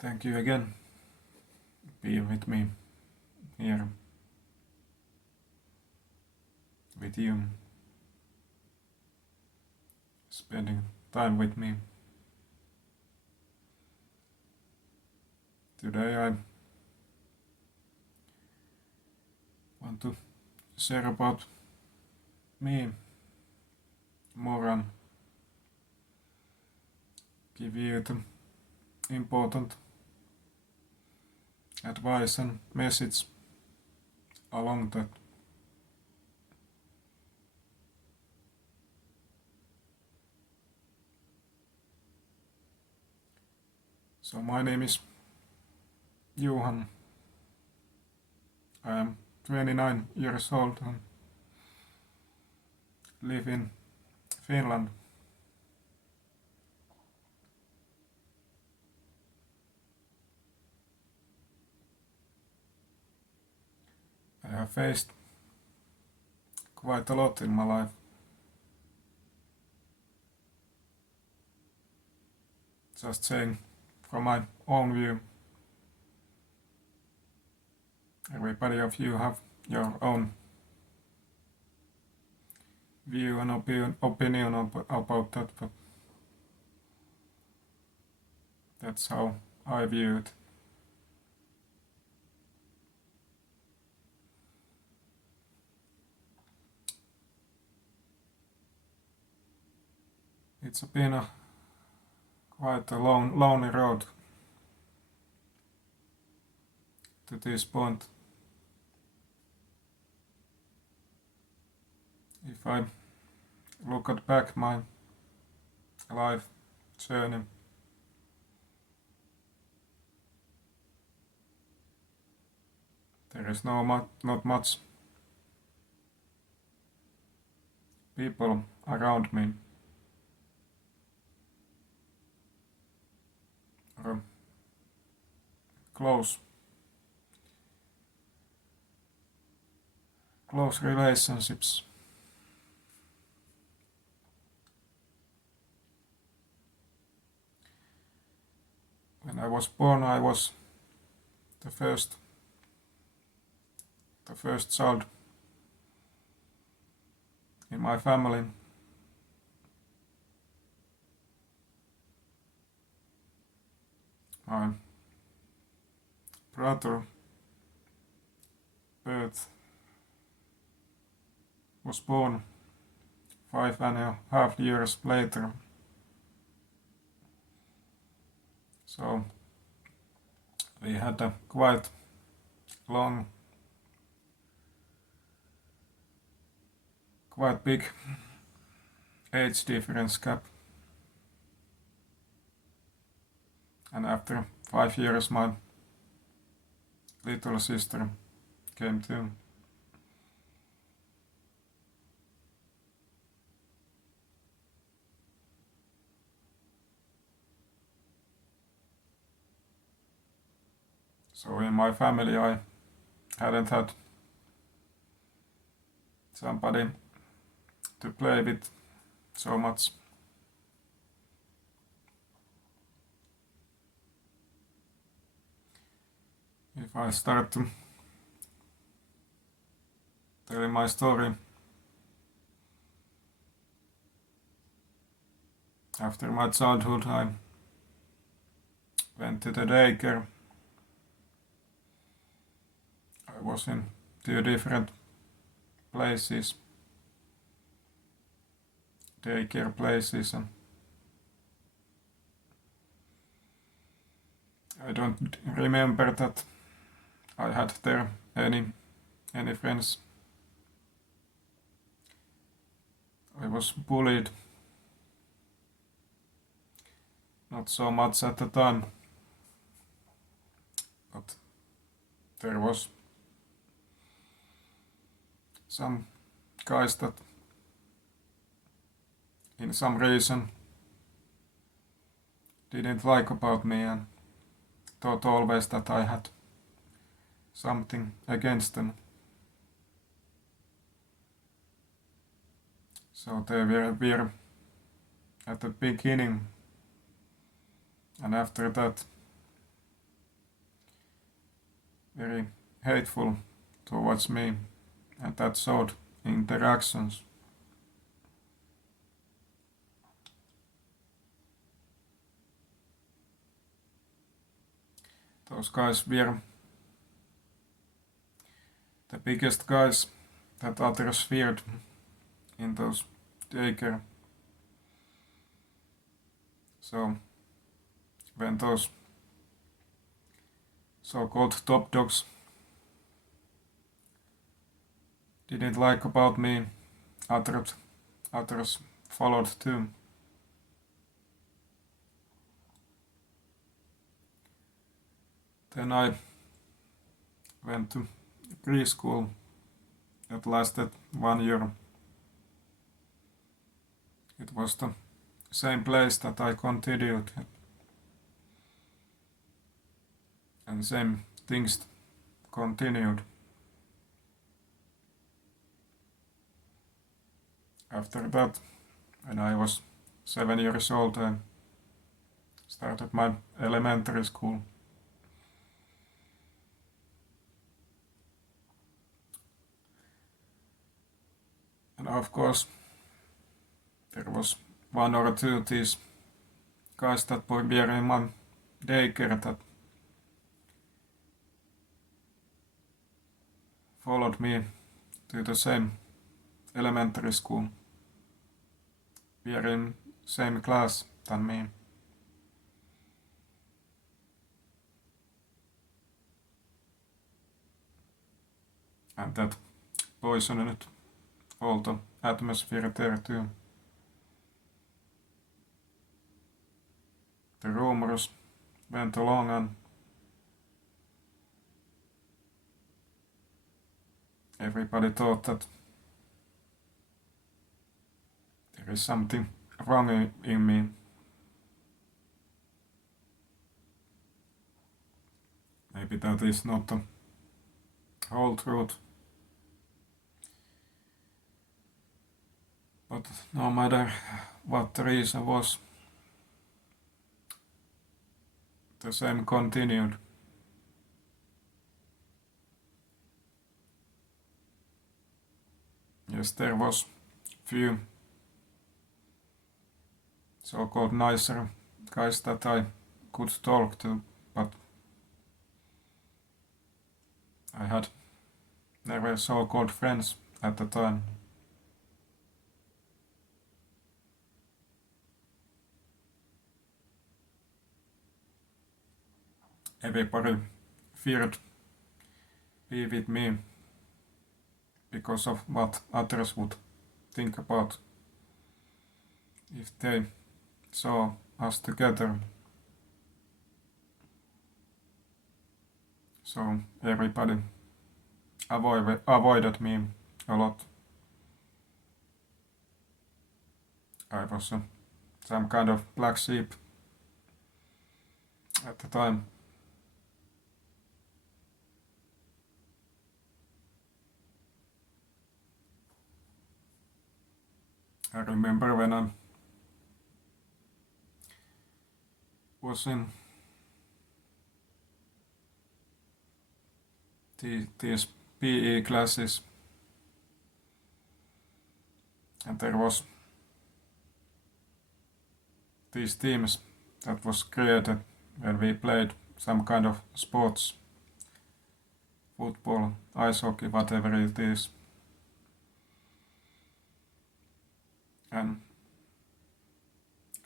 Thank you again being with me here with you, spending time with me. Today I want to share about me more and give you the important advice and message along that. So my name is Johan. I am 29 years old and live in Finland. I have faced quite a lot in my life. Just saying from my own view. Everybody of you have your own view and opinion about that, but that's how I view it. It's been quite a lonely road to this point. If I look at back my life journey, there is not much people around me or close relationships. When I was born, I was the first child in my family. My brother Bert was born 5.5 years later. So we had a quite long, quite big age difference gap. And after 5 years my little sister came too. So in my family I hadn't had somebody to play with so much. If I start to tell my story, after my childhood I went to the daycare. I was in 2 different places, daycare places, and I don't remember that I had there any friends. I was bullied, not so much at the time, but there was some guys that in some reason didn't like about me and thought always that I had something against them. So they were at the beginning, and after that very hateful towards me, and that showed interactions. Those guys were the biggest guys that others feared in those daycare. So when those so-called top dogs didn't like about me, others followed too. Then I went to preschool that lasted 1 year. It was the same place that I continued, and same things continued. After that, when I was 7 years old, I started my elementary school. And of course, there was one or two these guys that were in my daycare that followed me to the same elementary school. We are in same class than me. And that poisoned all the atmosphere there too. The rumors went along, and everybody thought that there is something wrong in me. Maybe that is not the whole truth. But no matter what the reason was, the same continued. Yes, there was few so-called nicer guys that I could talk to, but I had never so-called friends at the time. Everybody feared be with me because of what others would think about if they saw us together. So everybody avoided me a lot. I was some kind of black sheep at the time. I remember when I was in these PE classes, and there was these teams that was created when we played some kind of sports, football, ice hockey, whatever it is. And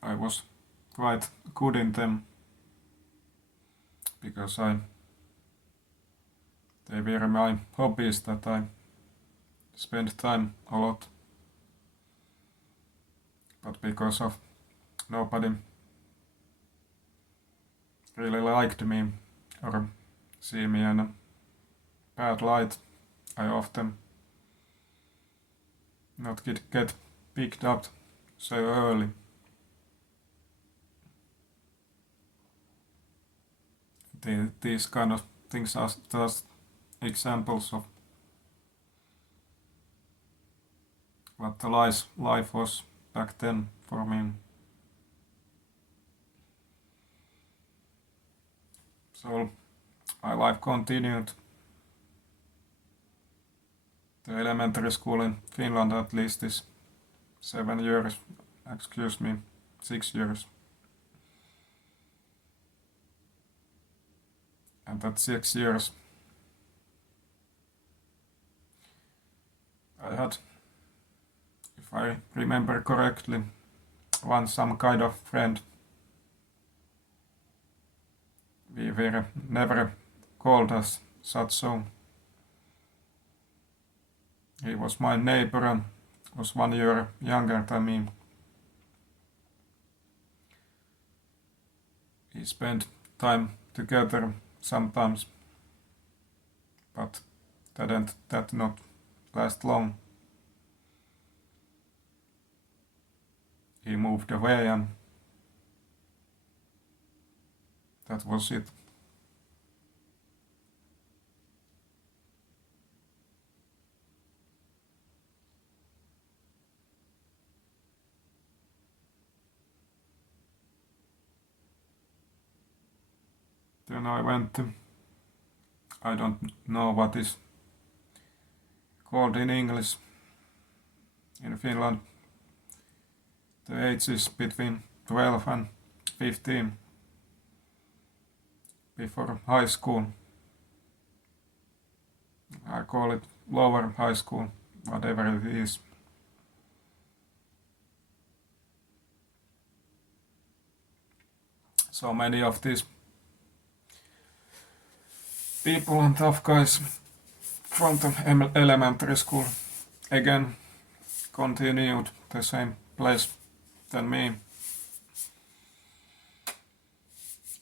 I was quite good in them because they were my hobbies that I spent time a lot. But because of nobody really liked me or see me in a bad light, I often not get picked up so early. These kind of things are just examples of what the life was back then for me. So my life continued The elementary school in Finland at least is 7 years, 6 years. And that 6 years I had, if I remember correctly, some kind of friend. We were never called as such, so he was my neighbor and was 1 year younger than me. We spent time together sometimes, but that not last long. He moved away and that was it. Then I went to, I don't know what is called in English in Finland. The age is between 12 and 15 before high school. I call it lower high school, whatever it is. So many of these people and tough guys from the elementary school again continued the same place than me.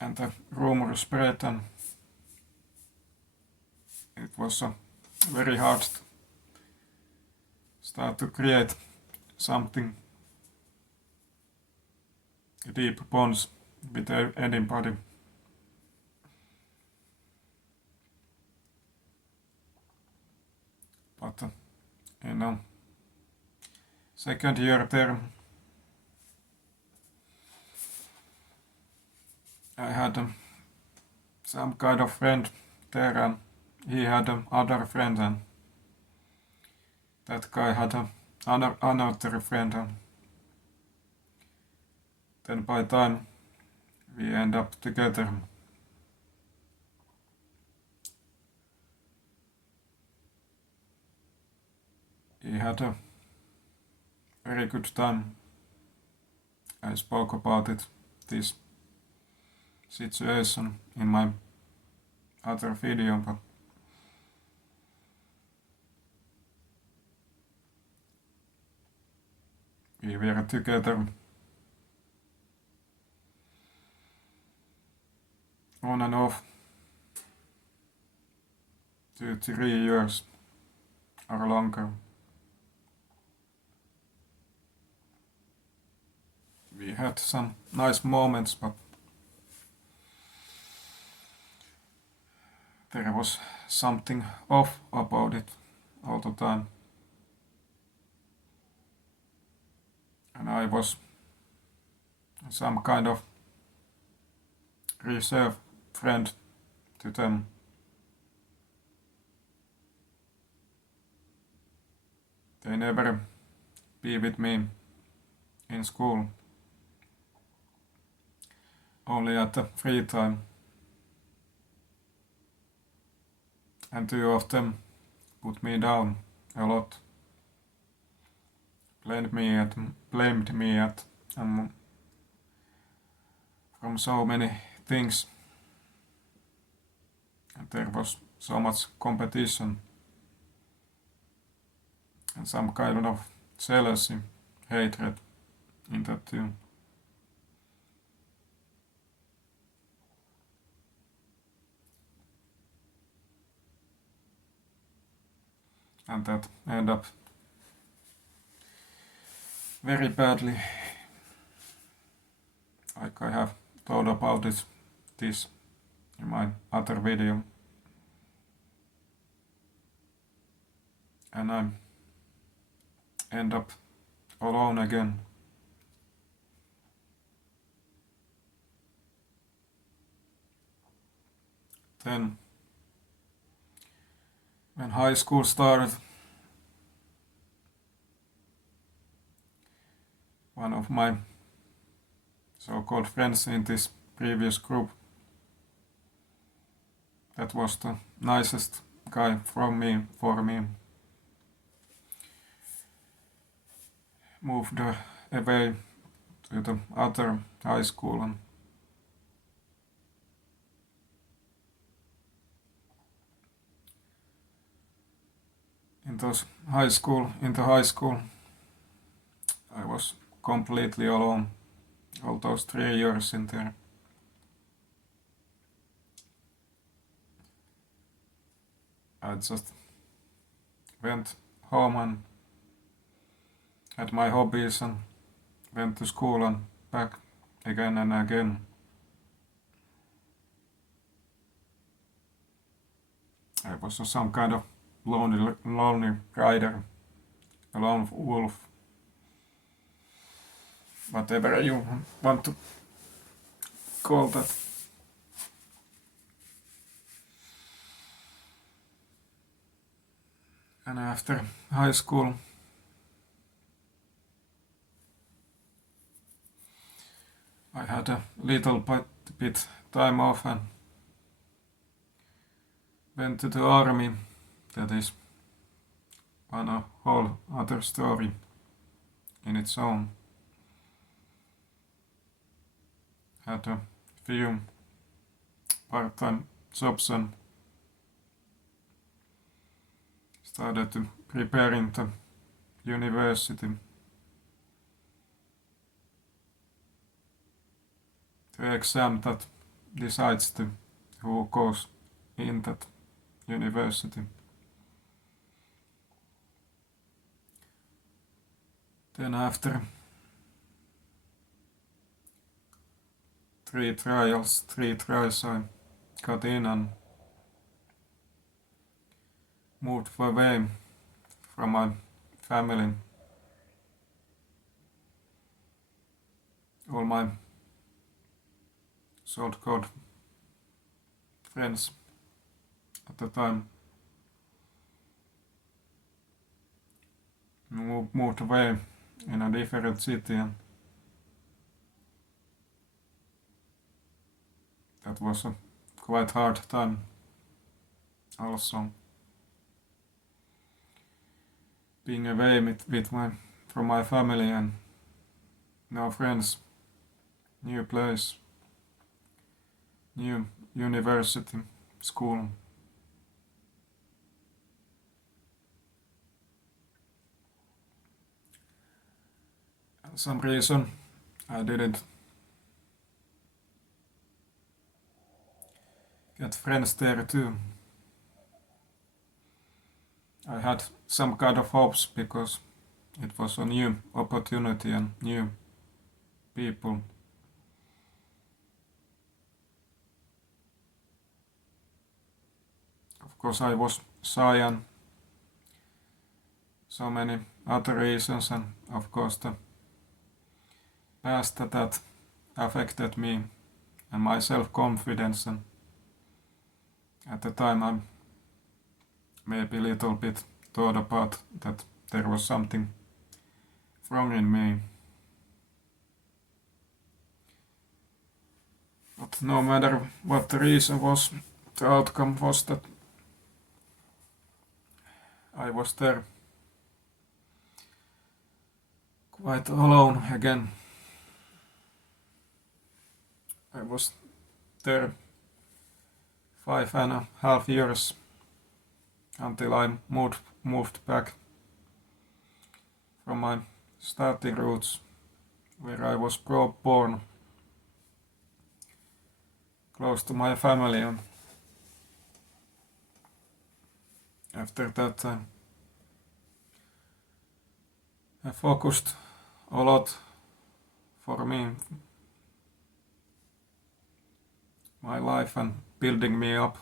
And the rumor spread and it was very hard to start to create something deep bonds with anybody. But second year there I had some kind of friend there and he had other friend and that guy had another friend and then by time we end up together. He had a very good time. I spoke about this situation in my other video, but we were together on and off 2-3 years or longer. We had some nice moments, but there was something off about it all the time. And I was some kind of reserve friend to them. They never be with me in school, only at the free time. And 2 of them put me down a lot, blamed me at from so many things. And there was so much competition and some kind of jealousy, hatred in that too. And that ended up very badly, like I have told about this in my other video. And I end up alone again. Then when high school started, one of my so-called friends in this previous group, that was the nicest guy for me, moved away to the other high school, and in the high school I was completely alone all those 3 years in there. I just went home and had my hobbies and went to school and back again and again. I was some kind of lonely rider, a lone wolf, whatever you want to call that. And after high school, I had a little bit time off and went to the army. That is a whole other story in its own. Had a few part-time jobs and started to preparing the university. The exam that decides who goes in that university. Then after 3 tries I got in and moved away from my family. All my so-called friends at the time moved away in a different city, and that was a quite hard time also. Being away from my family and no friends, new place, new university, school. For some reason I didn't get friends there too. I had some kind of hopes because it was a new opportunity and new people. Of course I was shy and so many other reasons, and of course the past that affected me and my self-confidence, and at the time I maybe a little bit thought about that there was something wrong in me. But no matter what the reason was, the outcome was that I was there quite alone again. I was there 5.5 years until I moved back from my starting roots, where I was born, close to my family, and after that I focused a lot for me, my life, and building me up.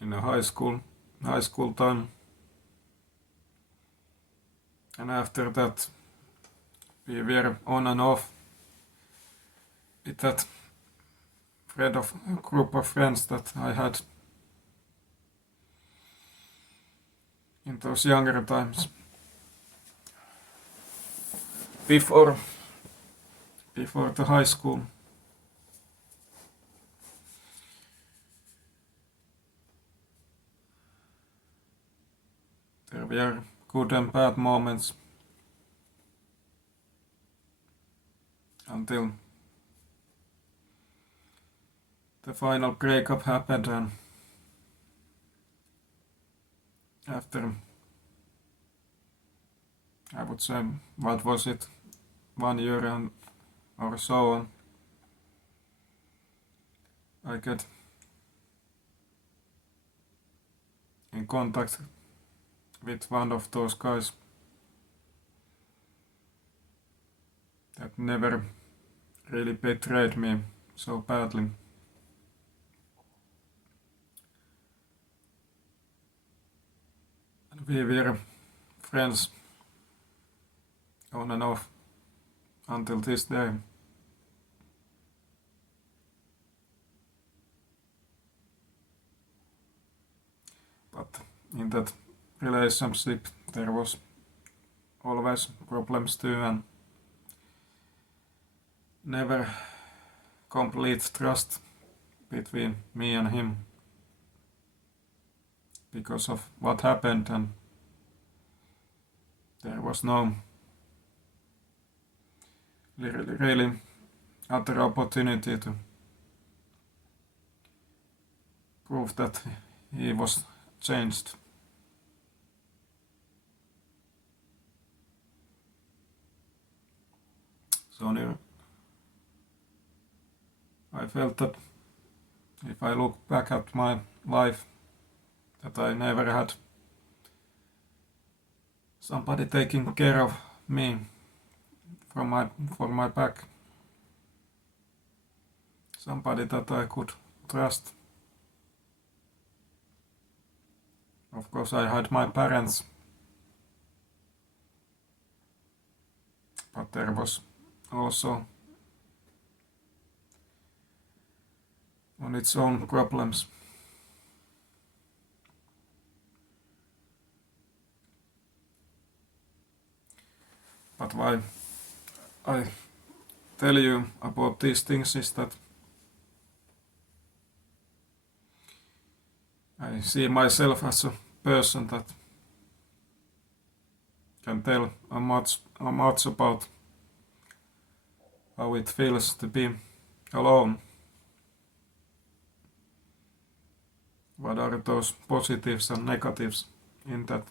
In the high school time, and after that we were on and off with that group of friends that I had in those younger times before the high school. There were good and bad moments until the final breakup happened, and after, I would say, what was it, 1 year or so on, I get in contact with one of those guys that never really betrayed me so badly. And we were friends on and off until this day. But in that relationship there was always problems too, and never complete trust between me and him because of what happened, and there was no really other opportunity to prove that he was changed. So I felt that if I look back at my life, that I never had somebody taking care of me for my back, somebody that I could trust. Of course, I had my parents, but there was also on its own problems. But why I tell you about these things is that I see myself as a person that can tell much about how it feels to be alone. What are those positives and negatives in that?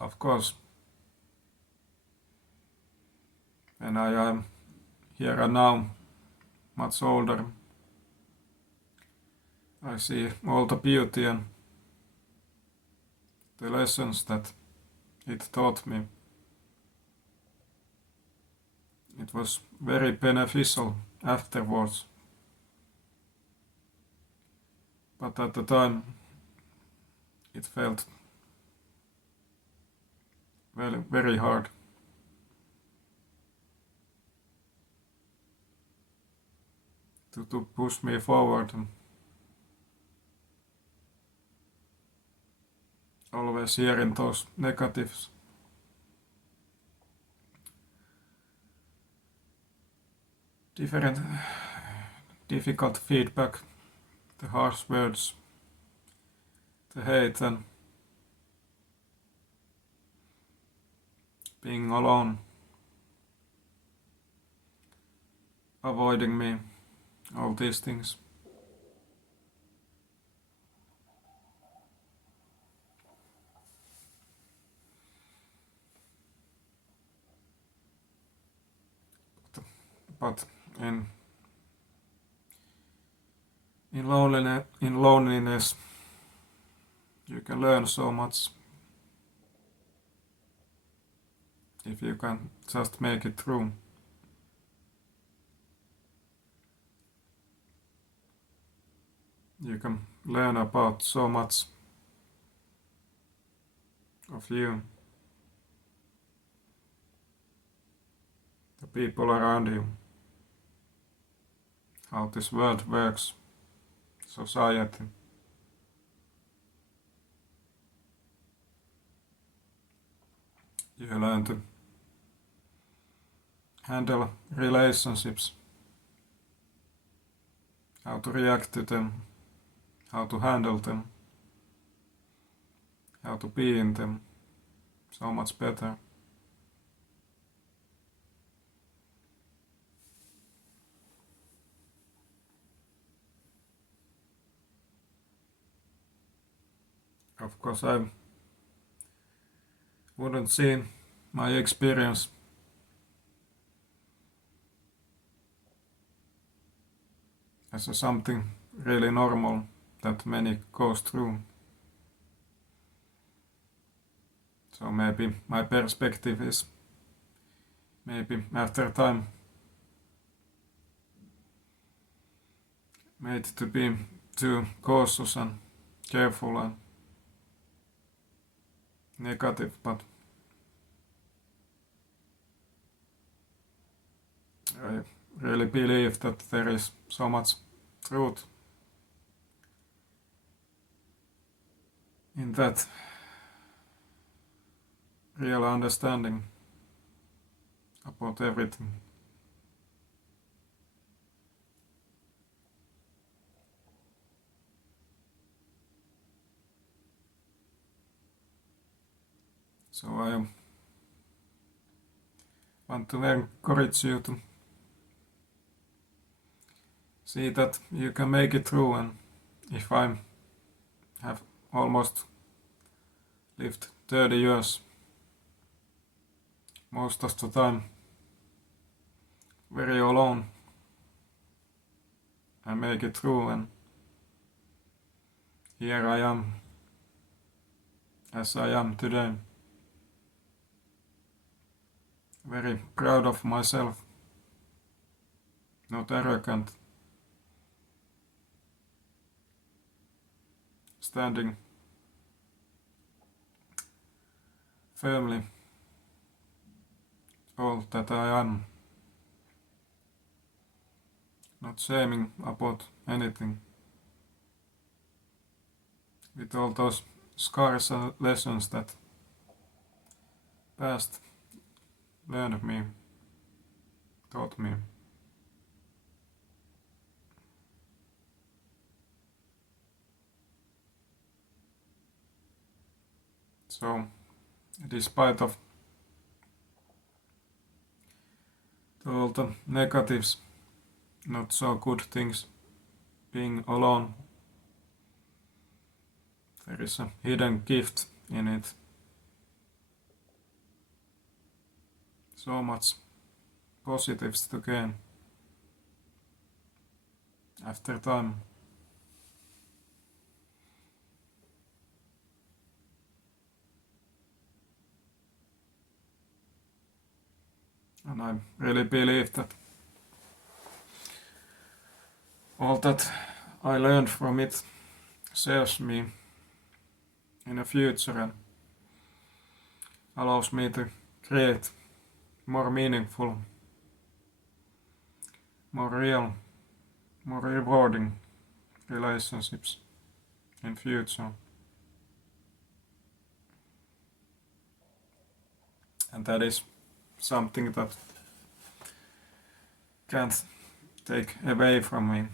Of course, when I am here and now, much older, I see all the beauty and the lessons that it taught me. It was very beneficial afterwards. But at the time, it felt very, very hard. To push me forward and always hearing those negatives. Different difficult feedback, the harsh words, the hate, and being alone, avoiding me, all these things. But in loneliness, you can learn so much if you can just make it through. You can learn about so much of you. the people around you, how this world works, society. You learn to handle relationships, how to react to them, how to handle them, how to be in them so much better. Of course, I wouldn't see my experience as something really normal that many goes through. So maybe my perspective is maybe after time made to be too cautious and careful and negative, but I really believe that there is so much truth in that real understanding about everything. So I want to encourage you to see that you can make it through, and if I have almost lived 30 years, most of the time very alone, I make it through, and here I am as I am today. Very proud of myself, not arrogant, standing firmly all that I am, not shaming about anything, with all those scars and lessons that past learned me, taught me. So, despite of all the negatives, not so good things, being alone, there is a hidden gift in it. So much positives to gain after time. And I really believe that all that I learned from it serves me in the future and allows me to create more meaningful, more real, more rewarding relationships in future. And that is something that can't take away from me.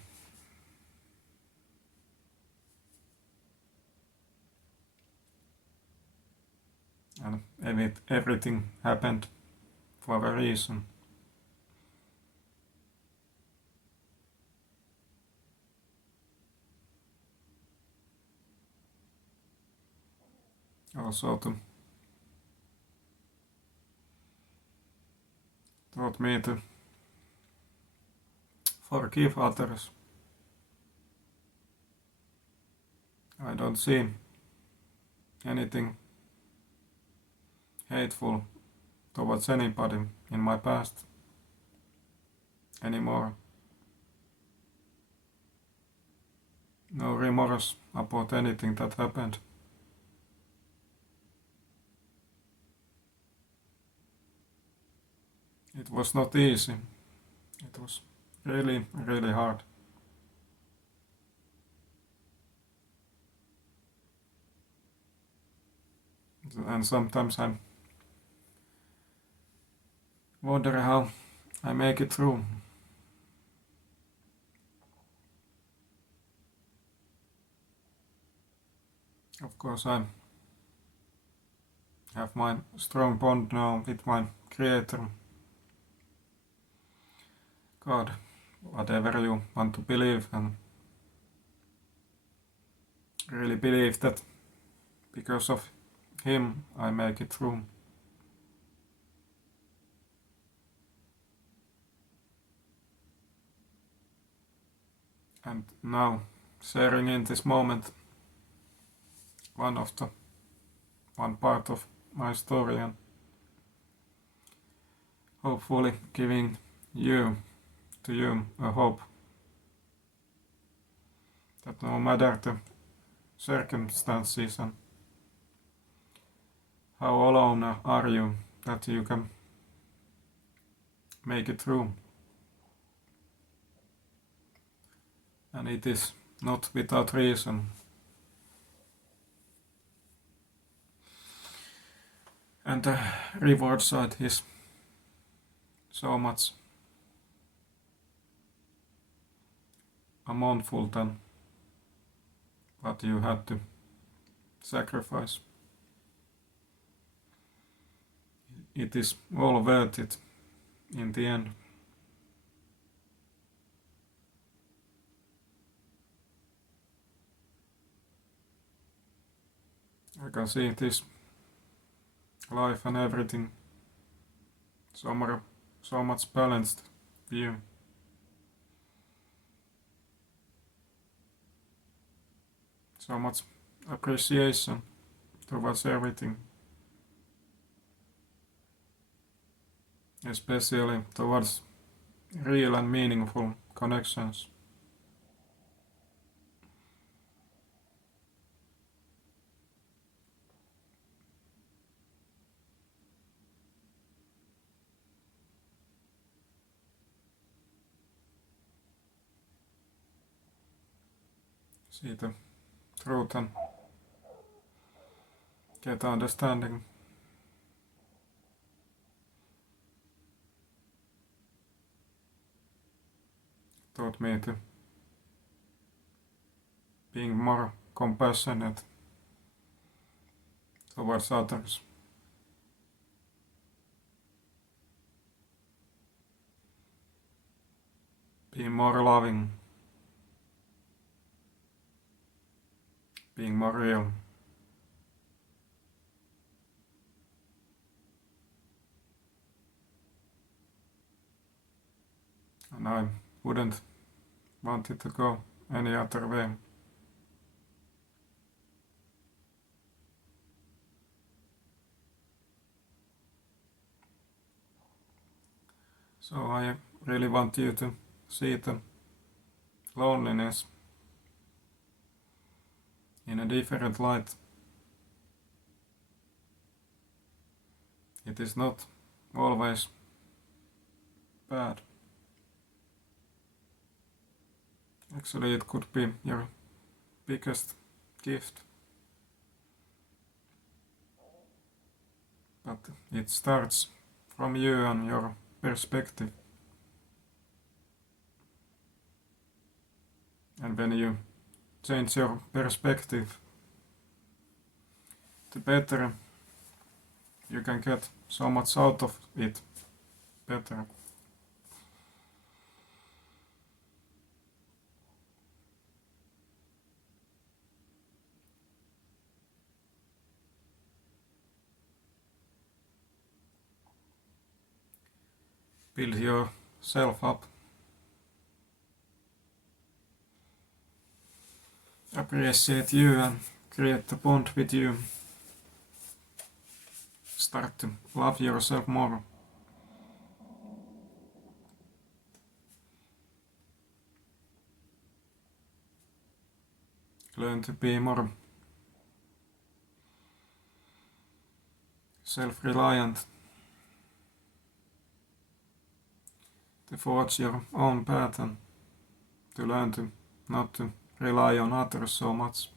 And everything happened for a reason. Also taught me to forgive others. I don't see anything hateful towards anybody in my past anymore. No remorse about anything that happened. It was not easy. It was really, really hard. And sometimes I wonder how I make it through. Of course, I have my strong bond now with my Creator, God, whatever you want to believe, and really believe that because of Him I make it through. And now, sharing in this moment one part of my story, and hopefully giving you a hope that no matter the circumstances and how alone are you, that you can make it through. And it is not without reason. And the reward side is so much amountful than what you had to sacrifice. It is all worth it in the end. I can see this life and everything so much balanced view. So much appreciation towards everything, especially towards real and meaningful connections. See the truth and get understanding. Taught me to being more compassionate towards others. Being more loving. Being more real. And I wouldn't want it to go any other way. So I really want you to see the loneliness in a different light. It is not always bad. Actually, it could be your biggest gift. But it starts from you and your perspective. And when you change your perspective, the better you can get so much out of it. Better. Build yourself up. Appreciate you and create a bond with you. Start to love yourself more. Learn to be more self-reliant. to forge your own path and to learn to not to rely on others so much.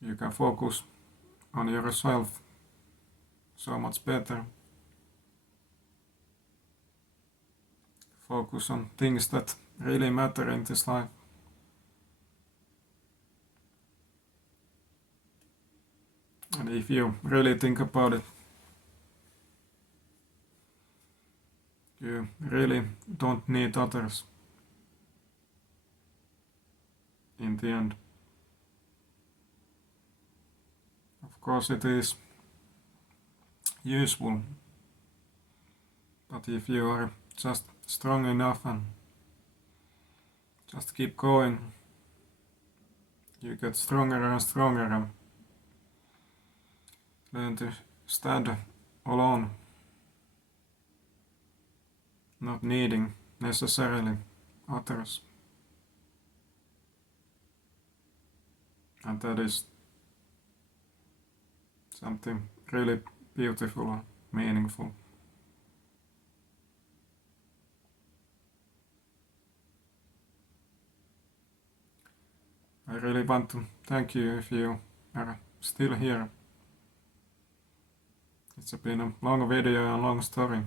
You can focus on yourself so much better. Focus on things that really matter in this life. And if you really think about it, you really don't need others in the end. Of course it is useful, but if you are just strong enough and just keep going, you get stronger and stronger and learn to stand alone, not needing necessarily others. And that is something really beautiful and meaningful. I really want to thank you if you are still here. It's been a long video and a long story.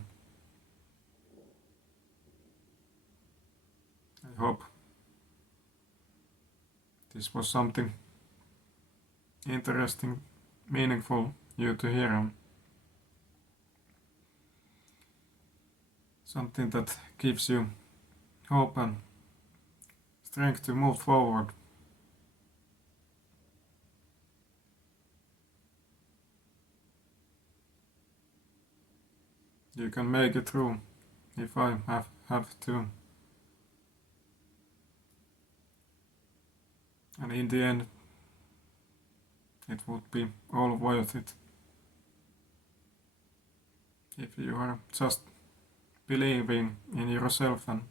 I hope this was something interesting, meaningful you to hear. Something that gives you hope and strength to move forward. You can make it through if I have to. And in the end, it would be all worth it. If you are just believing in yourself and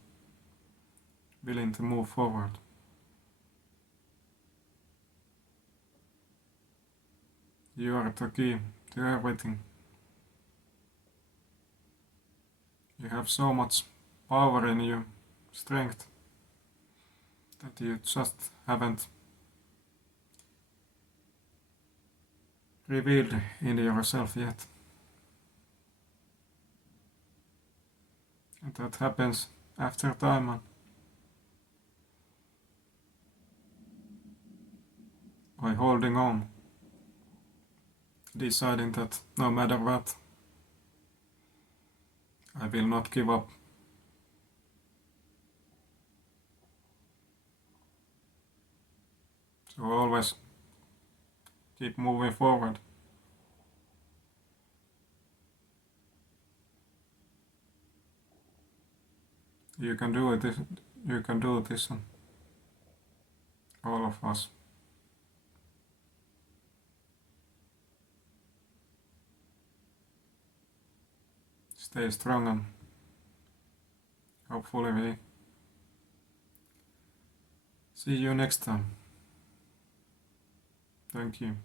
willing to move forward. You are the key to everything. You have so much power in you, strength, that you just haven't revealed in yourself yet. And that happens after time and by holding on, deciding that no matter what, I will not give up. So always keep moving forward. You can do it. You can do this, all of us. Stay strong and hopefully we see you next time. Thank you.